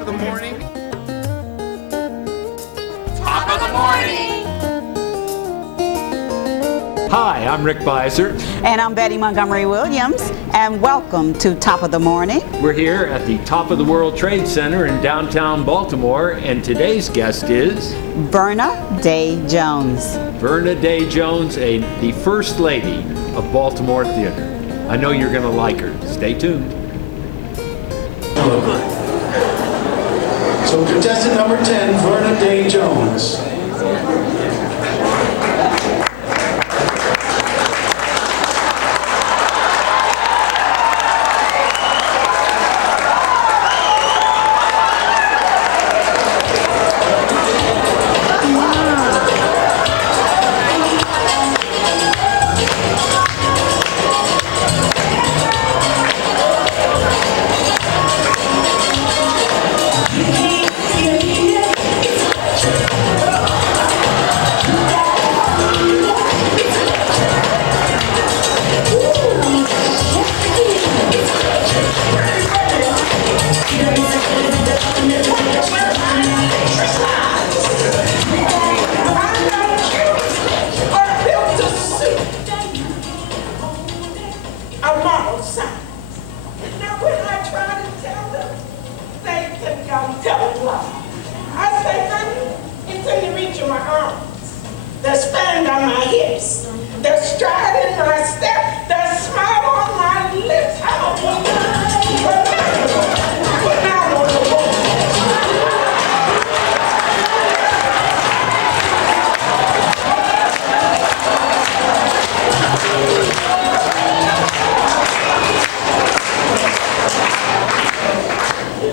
of the morning. Top of the morning. Hi, I'm Rick Beiser. And I'm Betty Montgomery Williams, and welcome to Top of the Morning. We're here at the Top of the World Trade Center in downtown Baltimore, and today's guest is Verna Day Jones. Verna Day Jones, the First Lady of Baltimore Theater. I know you're going to like her. Stay tuned. So contestant number 10, Verna Day Jones. The span on my hips, the stride in my step, the smile on my lips.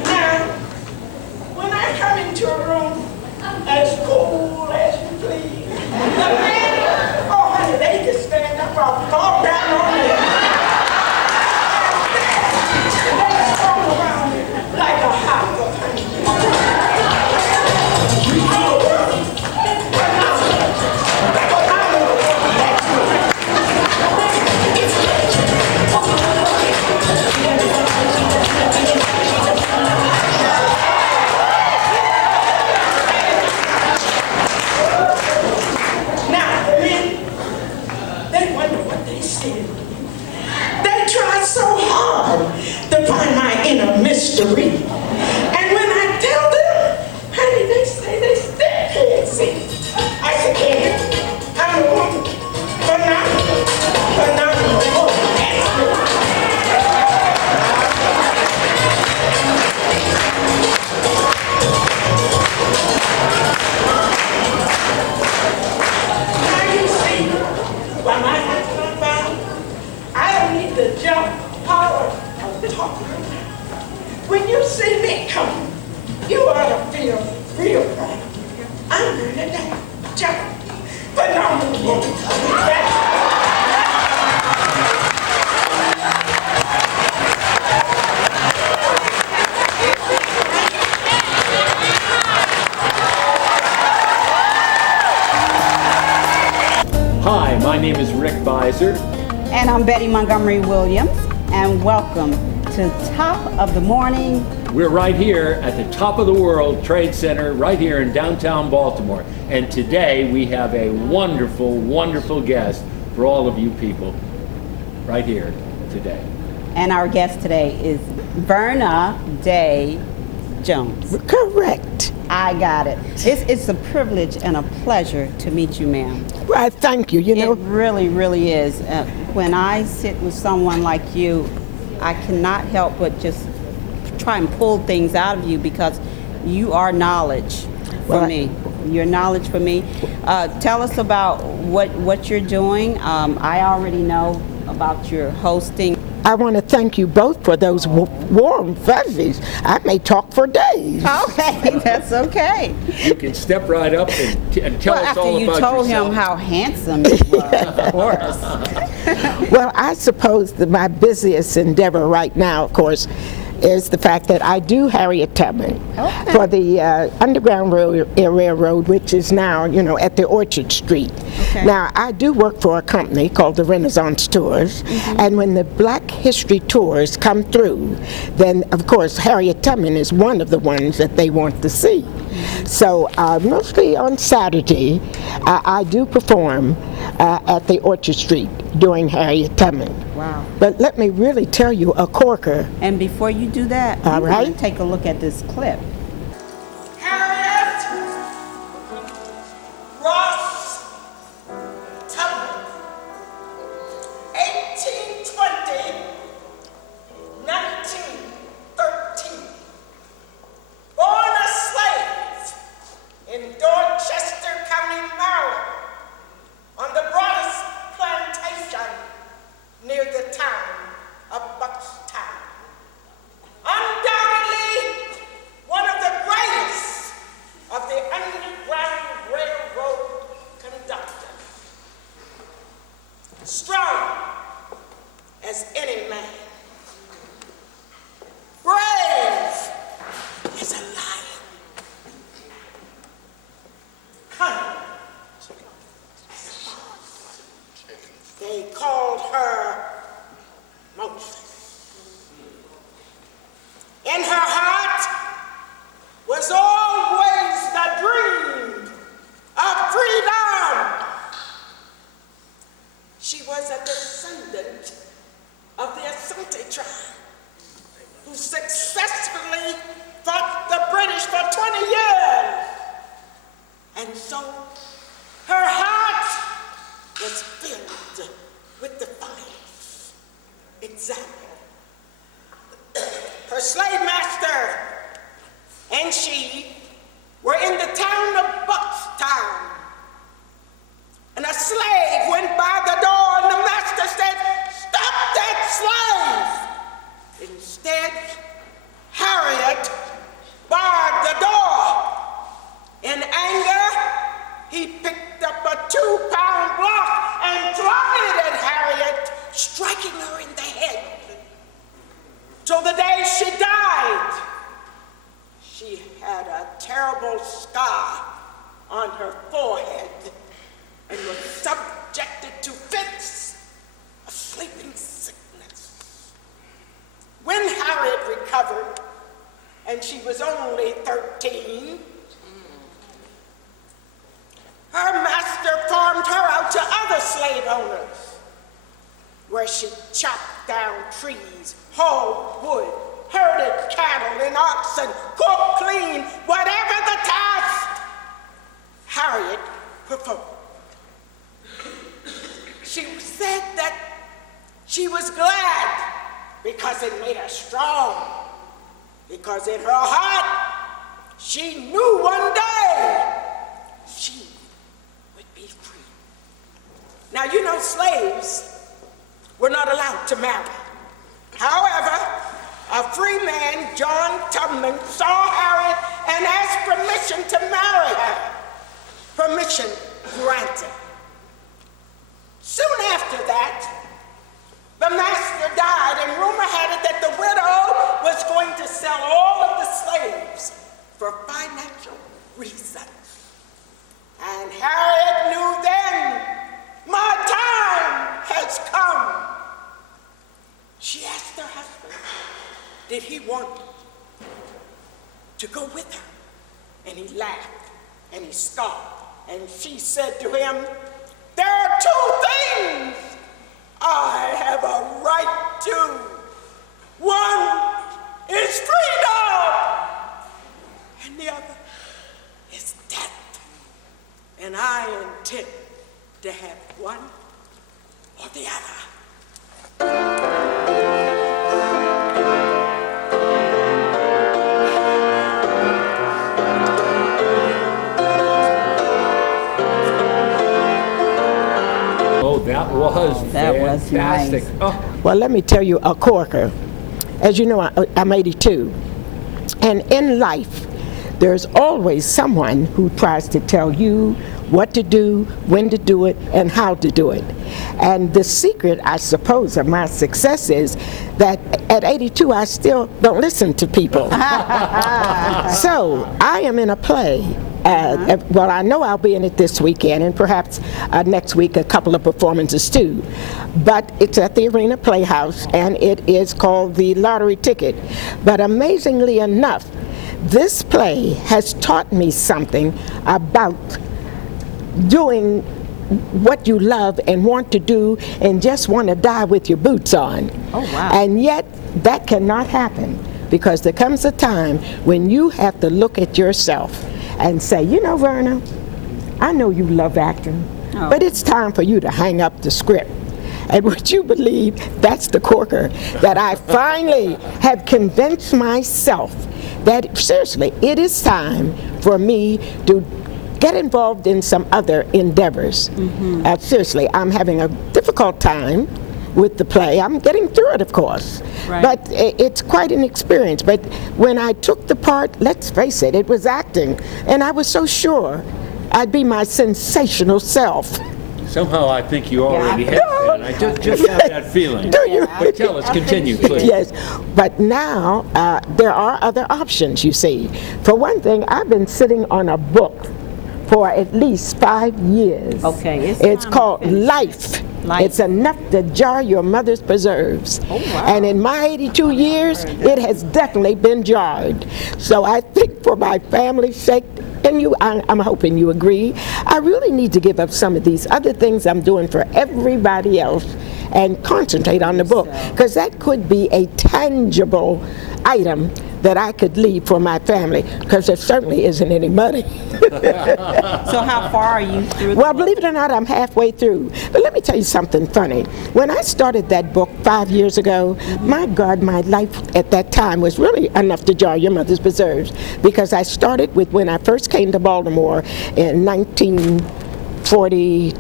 Now, when I come into a room as cool as you please, the man, oh honey, they just stand up or fall down on me. They swung around me like a house of honey. Now, the men, they wonder what they see. They try so hard to find my inner mystery. And when I tell them, honey, they say they still can't see. I said, can't. I'm a woman. But not a woman. That's me. Now you see, while my husband found, I don't need to jump, holler, or talk. When you see me coming, you ought to feel real proud. I'm doing it now. Jump. Phenomenal woman. Hi, my name is Rick Beiser. And I'm Betty Montgomery Williams, and welcome to Top of the Morning. We're right here at the Top of the World Trade Center, right here in downtown Baltimore. And today we have a wonderful, wonderful guest for all of you people right here today. And our guest today is Verna Day Jones. Correct. I got it. It's a privilege and a pleasure to meet you, ma'am. Well, thank you. You know, It really, really is. When I sit with someone like you, I cannot help but just try and pull things out of you because you are knowledge for Well, me. Your knowledge for me. Tell us about what you're doing. I already know about your hosting. I want to thank you both for those warm fuzzies. I may talk for days. Okay, that's okay. You can step right up and tell Well, us after all you about told yourself. him how handsome he was, of course. Well, I suppose that my busiest endeavor right now, of course, is the fact that I do Harriet Tubman for the Underground Railroad, which is now, at the Orchard Street. Okay. Now, I do work for a company called the Renaissance Tours, and when the Black History Tours come through, then, of course, Harriet Tubman is one of the ones that they want to see. So, mostly on Saturday, I do perform at the Orchard Street during Harriet Tubman. Wow. But let me really tell you a corker. And before you do that, All we're right. going to take a look at this clip. Harriet Ross Tubman, 1820, 1913. Born a slave in Dorchester County, Maryland, on the Broadus Plantation near the town of Buckstown. Undoubtedly one of the greatest of the Underground Railroad conductors. Strong as any man. Brave as a lion. Cunning. They called her Moses. In her heart was always the dream of freedom. She was a descendant of the Asante tribe who successfully fought the British for 20 years. And so her heart was filled with defiance. Example. Her slave master and she were in the town of Buckstown. And a slave went by the door and the master said, "Stop that slave!" Instead, Harriet barred the door. In anger, he picked up a 2-pound block and flung it at Harriet, striking her in the head. Till the day she died, she had a terrible scar on her forehead and was subjected to fits of sleeping sickness. When Harriet recovered, and she was only 13, her master farmed her out to other slave owners, where she chopped down trees, hauled wood, herded cattle and oxen, cooked, cleaned, whatever the task Harriet performed. She said that she was glad because it made her strong, because in her heart she knew one day she would be free. Now, you know, slaves were not allowed to marry. However, a free man, John Tubman, saw Harriet and asked permission to marry her. Permission granted. Soon after that, the master died, and rumor had it that the widow was going to sell all of the slaves for financial reasons. And Harriet knew then, my time has come. She asked her husband, did he want to go with her? And he laughed and he scoffed. And she said to him, there are two things I have a right to. One is freedom, and the other is death. And I intend to have one or the other. That was fantastic. nice. Oh, Well, let me tell you a corker. As you know, I'm 82. And in life, there's always someone who tries to tell you what to do, when to do it, and how to do it. And the secret, I suppose, of my success is that at 82, I still don't listen to people. So I am in a play. Well, I know I'll be in it this weekend, and perhaps next week a couple of performances too. But it's at the Arena Playhouse, and it is called The Lottery Ticket. But amazingly enough, this play has taught me something about doing what you love and want to do and just want to die with your boots on. Oh, wow. And yet that cannot happen, because there comes a time when you have to look at yourself and say, you know, Verna, I know you love acting, but it's time for you to hang up the script. And would you believe that's the corker that I finally have convinced myself that, seriously, it is time for me to get involved in some other endeavors. Seriously, I'm having a difficult time with the play. I'm getting through it, of course, but it's quite an experience. But when I took the part, let's face it, it was acting, and I was so sure I'd be my sensational self. Somehow I think you already have that. I just have that feeling. Do you? But tell us, continue, please. Yes, but now there are other options, you see. For one thing, I've been sitting on a book for at least 5 years. Okay, it's called Life. Life. It's enough to jar your mother's preserves. Oh, wow. And in my 82 years, it has definitely been jarred. So I think for my family's sake, and I'm hoping you agree, I really need to give up some of these other things I'm doing for everybody else and concentrate on the book, because that could be a tangible item that I could leave for my family, because there certainly isn't any money. So how far are you through? Well, believe it or not, I'm halfway through. But let me tell you something funny. When I started that book 5 years ago, my God, my life at that time was really enough to jar your mother's preserves, because I started with when I first came to Baltimore in 43.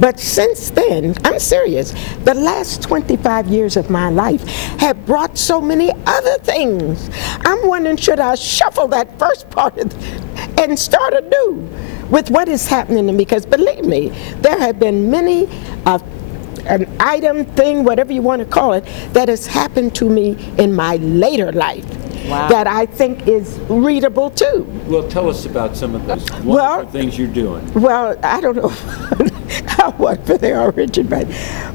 But since then, I'm serious, the last 25 years of my life have brought so many other things. I'm wondering, should I shuffle that first part and start anew with what is happening to me? Because believe me, there have been many an item, thing, whatever you want to call it, that has happened to me in my later life. Wow. That I think is readable too. Well, tell us about some of those wonderful things you're doing. Well, I don't know how wonderful they are, Richard, but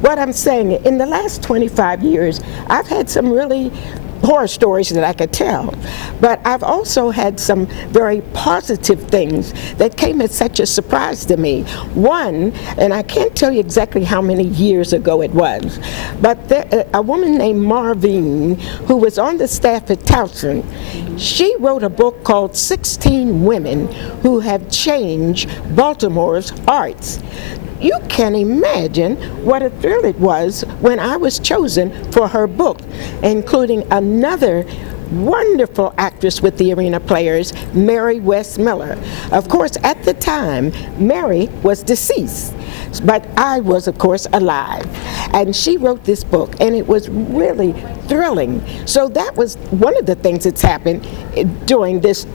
what I'm saying, in the last 25 years, I've had some really horror stories that I could tell, but I've also had some very positive things that came as such a surprise to me. One, and I can't tell you exactly how many years ago it was, but a woman named Marvine, who was on the staff at Towson, she wrote a book called 16 Women Who Have Changed Baltimore's Arts. You can imagine what a thrill it was when I was chosen for her book, including another wonderful actress with the Arena Players, Mary West Miller. Of course, at the time, Mary was deceased, but I was, of course, alive. And she wrote this book, and it was really thrilling. So that was one of the things that's happened during this,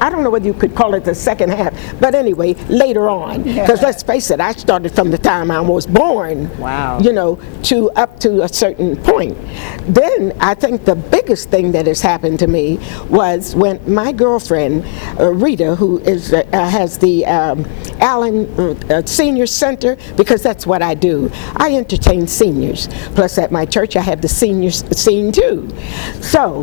I don't know whether you could call it the second half, but anyway, later on. Because let's face it, I started from the time I was born, you know, to up to a certain point. Then I think the biggest thing that has happened to me was when my girlfriend, Rita, who is has the Allen Senior Center, because that's what I do. I entertain seniors. Plus at my church I have the senior scene too. So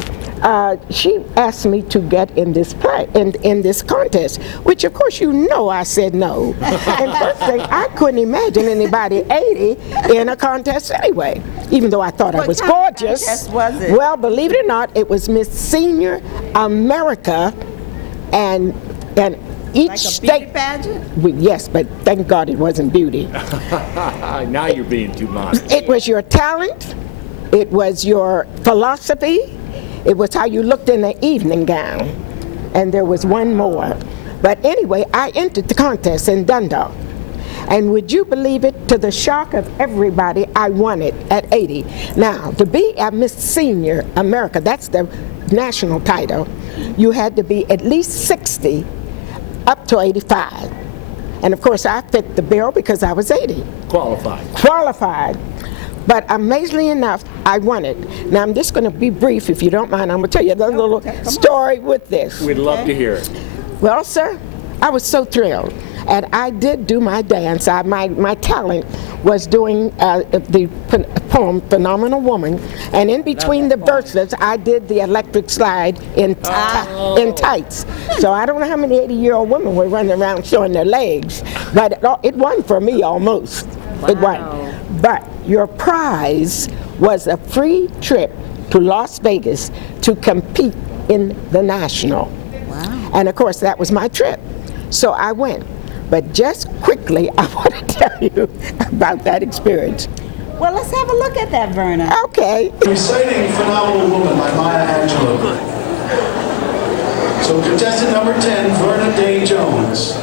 she asked me to get in this play, in this contest, which of course you know I said no. And first thing, I couldn't imagine anybody 80 in a contest anyway, even though I thought I was gorgeous. Was it? Well, believe it or not, it was Miss Senior America, and each Like a state beauty pageant? Yes, but thank God it wasn't beauty. Now you're being too modest. It was your talent, it was your philosophy, it was how you looked in the evening gown, and there was one more. But anyway, I entered the contest in Dundalk, And would you believe it, to the shock of everybody, I won it at 80. Now, to be a Miss Senior America, that's the national title, you had to be at least 60 up to 85. And of course, I fit the bill because I was 80. Qualified. But amazingly enough, I won it. Now, I'm just going to be brief, if you don't mind. I'm going to tell you a little story with this. We'd love to hear it. Well, sir, I was so thrilled. And I did do my dance. My talent was doing the poem Phenomenal Woman. And in between the verses, I did the electric slide in tights. So I don't know how many 80-year-old women were running around showing their legs. But it won for me almost. Wow. It won. But your prize was a free trip to Las Vegas to compete in the National. Wow. And of course, that was my trip. So I went. But just quickly, I want to tell you about that experience. Well, let's have a look at that, Verna. Okay. Reciting Phenomenal Woman by Maya Angelou. So contestant number 10, Verna Day Jones.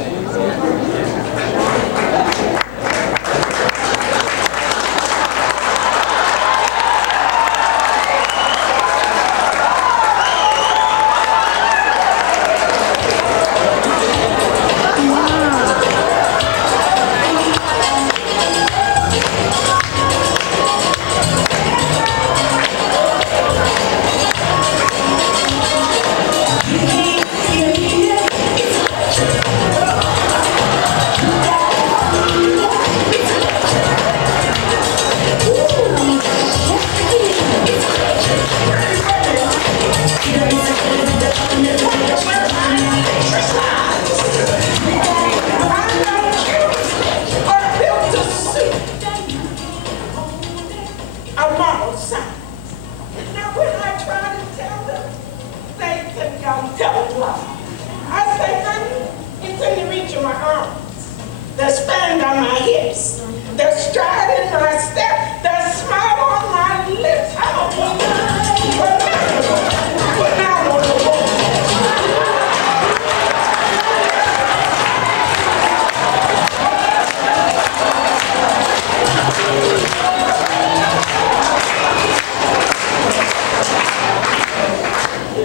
The span on my hips, the stride in my step, the smile on my lips.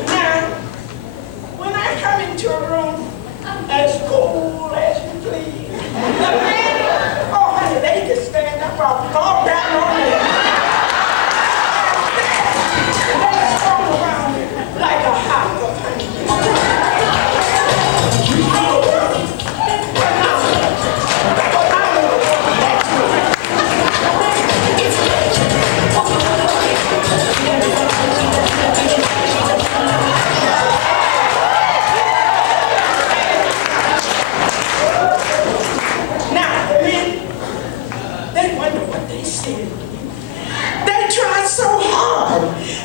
Now, when I come into a room as cool as you please, the man, oh honey, they just stand up or fall down on me. They throw around me like a house of honey. Now, the men, they wonder what they see. They try so hard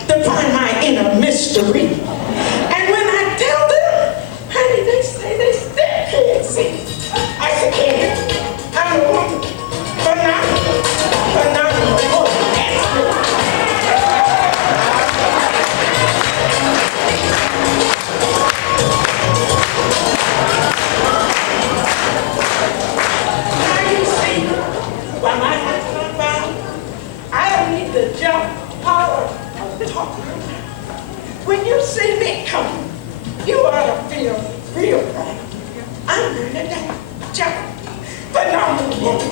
to find my inner mystery. And when I tell them, honey, they say they still can't see. I say, can't. I'm a woman. Phenomenal woman. That's me. Now you see, while my hands are bound, I don't need to jump, holler, or talk. When you see me coming, you ought to feel real proud. I'm going to die. Jump. Phenomenal woman.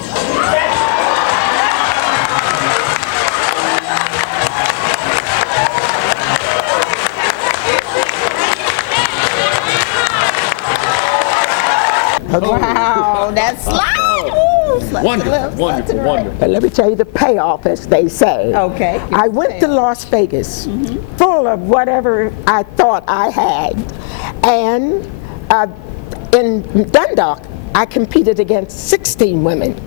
That's Wow, that's Wonderful. But let me tell you the payoff, as they say. Okay. I went to Las Vegas full of whatever I thought I had. And in Dundalk, I competed against 16 women.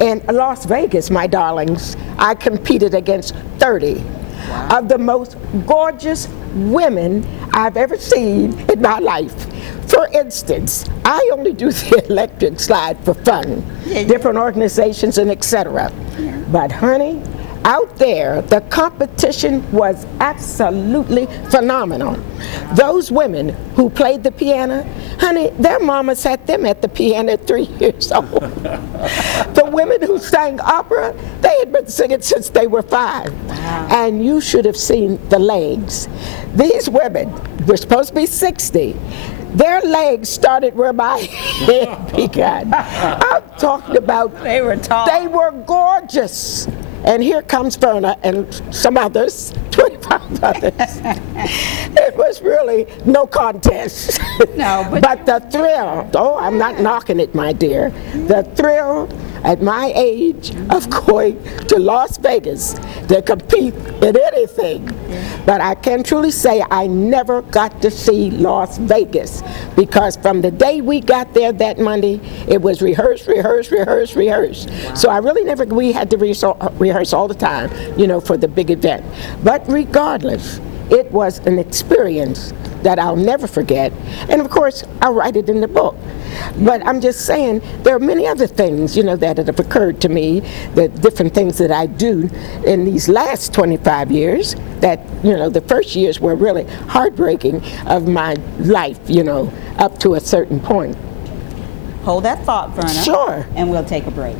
In Las Vegas, my darlings, I competed against 30 of the most gorgeous women I've ever seen in my life. For instance, I only do the electric slide for fun, different organizations and etc. But honey, out there, the competition was absolutely phenomenal. Those women who played the piano, honey, their mamas had them at the piano at 3 years old. The women who sang opera, they had been singing since they were 5. Wow. And you should have seen the legs. These women were supposed to be 60. Their legs started where my head began. I'm talking about, They were tall. they were gorgeous. And here comes Verna and some others, 25 others. It was really no contest. No, but the thrill, oh, I'm not knocking it, my dear. The thrill at my age of going to Las Vegas to compete in anything. But I can truly say I never got to see Las Vegas, because from the day we got there that Monday, it was rehearse. Wow. So I really never, we had to rehearse all the time, for the big event. But regardless, it was an experience that I'll never forget. And of course, I'll write it in the book. But I'm just saying, there are many other things, that have occurred to me, the different things that I do in these last 25 years that, the first years were really heartbreaking of my life, up to a certain point. Hold that thought, Verna. Sure. And we'll take a break.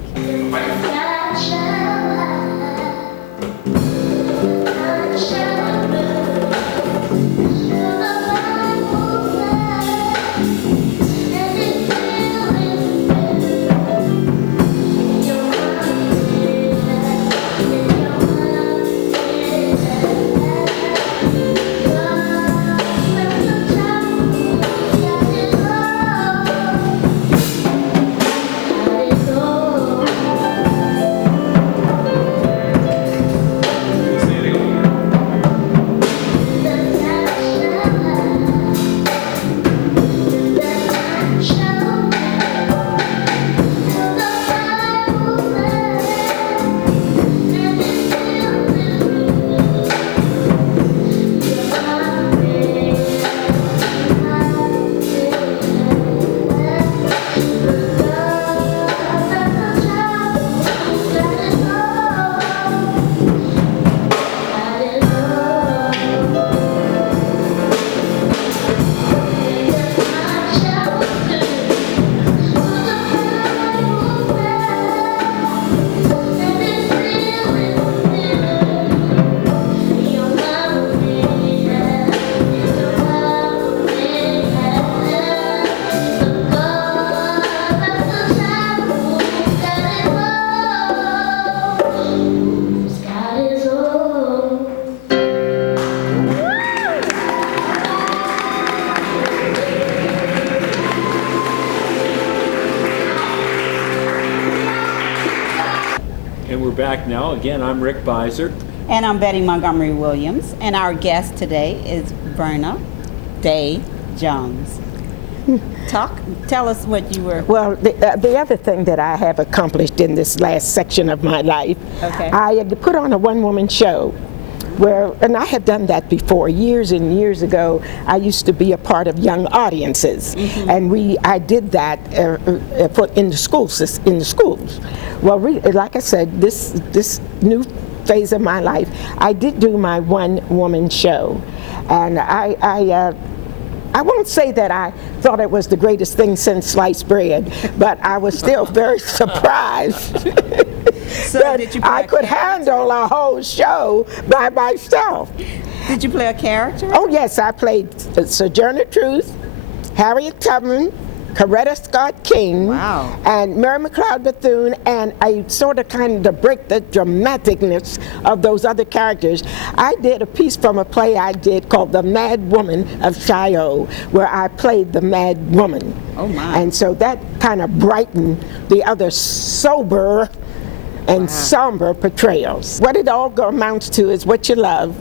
And we're back now. Again, I'm Rick Beiser. And I'm Betty Montgomery Williams. And our guest today is Verna Day Jones. Tell us what you were... Well, the other thing that I have accomplished in this last section of my life, Okay. I had put on a one-woman show and I had done that before. Years and years ago, I used to be a part of young audiences, and I did that in the schools. Well, like I said, this new phase of my life, I did do my one-woman show, and I won't say that I thought it was the greatest thing since sliced bread, but I was still very surprised So that did you play I could handle a whole show by myself. Did you play a character? Oh yes, I played Sojourner Truth, Harriet Tubman, Coretta Scott King, Wow. and Mary McLeod Bethune, and I sort of kind of break the dramaticness of those other characters. I did a piece from a play I did called The Mad Woman of Shiloh, where I played the mad woman. Oh, my. And so that kind of brightened the other sober and somber portrayals. What it all amounts to is what you love.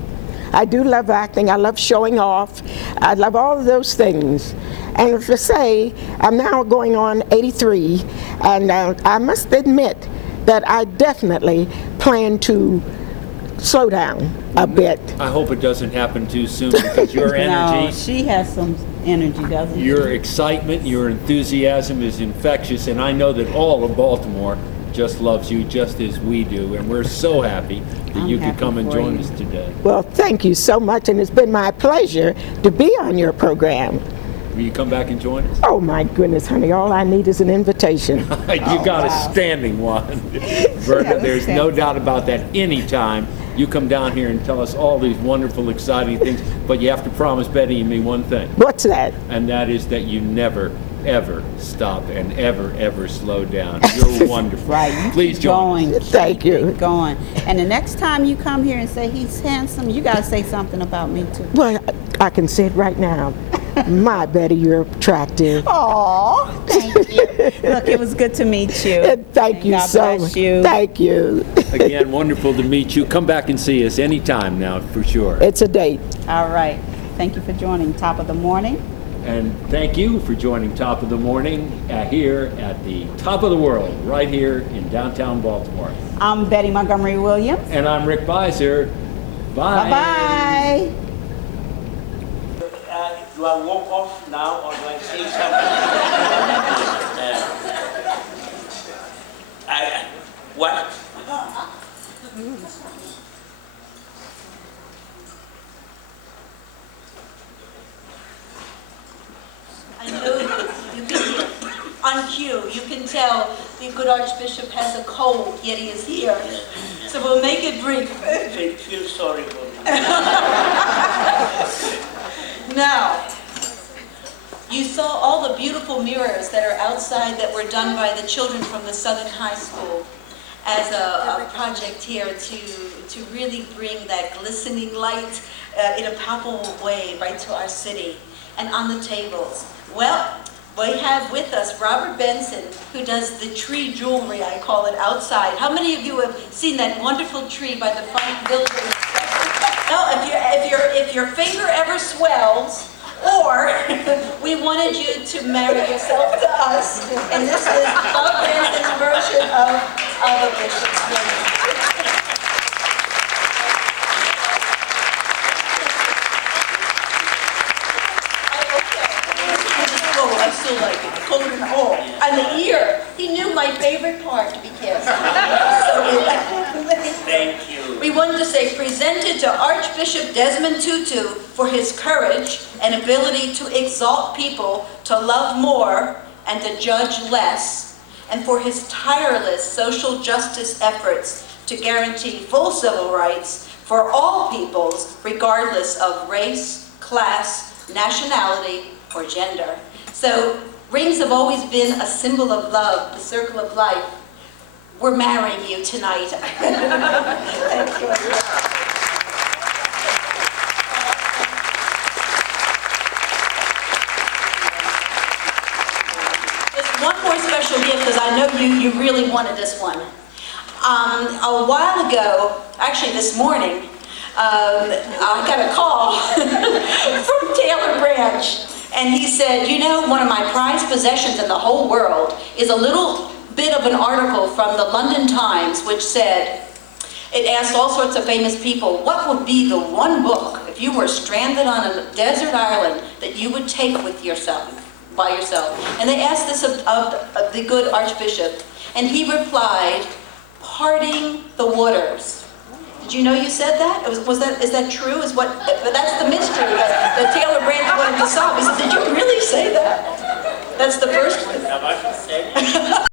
I do love acting. I love showing off. I love all of those things. And to say, I'm now going on 83, and I must admit that I definitely plan to slow down a bit. I hope it doesn't happen too soon, because your energy, No, she has some energy, doesn't she? your excitement, your enthusiasm is infectious, and I know that all of Baltimore just loves you just as we do, and we're so happy that I'm you could happy come and for join you. us today. Well, thank you so much, and it's been my pleasure to be on your program. Will you come back and join us? Oh my goodness, honey, all I need is an invitation. You got a standing one. Verna, there's no doubt about that. Anytime you come down here and tell us all these wonderful, exciting things, but you have to promise Betty and me one thing, What's that? and that is that you never, ever stop and ever, ever slow down. You're wonderful. Right, you Please keep join going. us. Thank you. Keep going. And the next time you come here and say he's handsome, you got to say something about me too. Well, I can say it right now. My Betty, you're attractive. Aw, thank you. Look, it was good to meet you. And thank you God so bless much. you. Thank you. Again, wonderful to meet you. Come back and see us anytime now, for sure. It's a date. All right. Thank you for joining Top of the Morning. And thank you for joining Top of the Morning here at the top of the world, right here in downtown Baltimore. I'm Betty Montgomery Williams. And I'm Rick Beiser. Bye. Bye-bye. Do I walk off now or do I say something? What? I know you can, on cue, you can tell the good Archbishop has a cold, yet he is here. So we'll make it brief. I feel sorry for me. Now, you saw all the beautiful mirrors that are outside that were done by the children from the Southern High School as a project here to really bring that glistening light in a palpable way right to our city and on the tables. Well, we have with us Robert Benson, who does the tree jewelry, I call it, outside. How many of you have seen that wonderful tree by the front building? No, if your finger ever swells, or we wanted you to marry yourself to us, and this is Bob Benson's version of a bishop's ring. Oh, I still like it, cold and all. And the ear, he knew my favorite part to be kissed. Thank you. We wanted to say presented to Archbishop Desmond Tutu for his courage and ability to exalt people to love more and to judge less, and for his tireless social justice efforts to guarantee full civil rights for all peoples, regardless of race, class, nationality, or gender. So rings have always been a symbol of love, the circle of life. We're marrying you tonight. Thank you. Just one more special gift, because I know you really wanted this one. A while ago, actually this morning, I got a call from Taylor Branch, and he said, you know, one of my prized possessions in the whole world is a little bit of an article from the London Times which said, it asked all sorts of famous people, what would be the one book, if you were stranded on a desert island, that you would take with yourself, by yourself? And they asked this of the good Archbishop, and he replied, Parting the Waters. Did you know you said that? Is that true? But that's the mystery that Taylor Branch wanted to solve. He said, did you really say that? That's the first one. Have I said it?